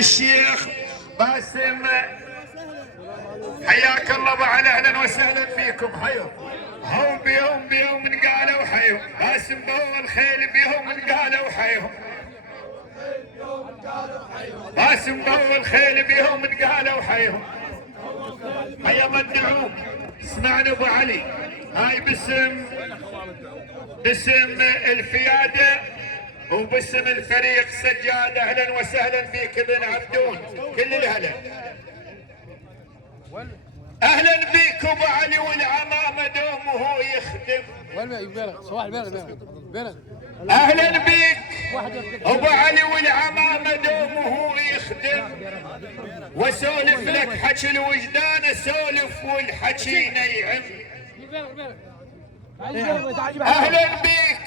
الشيخ باسم، حياك الله ابو علي، اهلا وسهلا فيكم. حيو هو بيوم قالوا حيو باسم بو الخيل، بيوم قالوا حيو باسم بو الخيل، بيوم قالوا حيو. هيا مدعوك اسمعنا ابو علي، هاي باسم الفياده وباسم الفريق سجاد، اهلا وسهلا فيك ابن عبدون، كل الهلا. اهلا بيك ابو علي والعمامه دومه يخدم. اهلا بيك ابو علي والعمامه دومه يخدم، واسولف لك حكي الوجدان، اسولف والحكي نيعم. اهلا بيك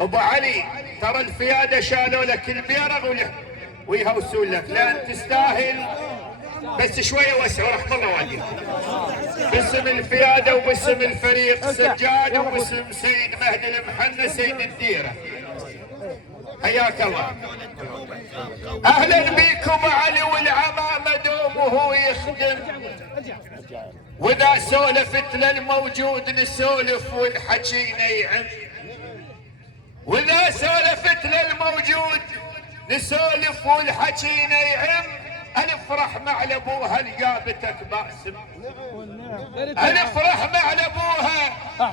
ابو علي، ترى الفياده شالوا لك البيرغ ويهوسون لك، لان تستاهل، بس شويه وسعوا رحم الله والديك. باسم الفياده وباسم الفريق سجاد وباسم سيد مهدي المحنى سيد الديره، حياك الله. اهلا بيك ابو علي والعمامه دومه يخدم، واذا سولفت للموجود نسولف والحكي نيعم، واذا سولفت للموجود نسولف والحكي نيعم. الافرح مع ابوها اللي باسم، الافرح مع ابوها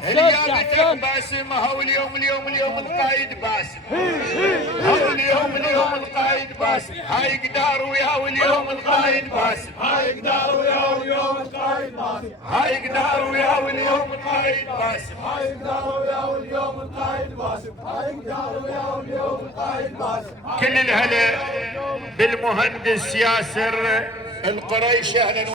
اللي جابتك باسم. هو اليوم القايد باسم، هو اليوم القايد باسم. هاي قدار وياه اليوم القايد باسم، هاي قدار وياه اليوم القايد باسم، هاي قدار وياه اليوم القايد باسم، هاي قدار وياه اليوم القايد باسم، هاي قدار وياه اليوم القايد باسم. كل الهلا بالمهندس ياسر القريشي، اهلا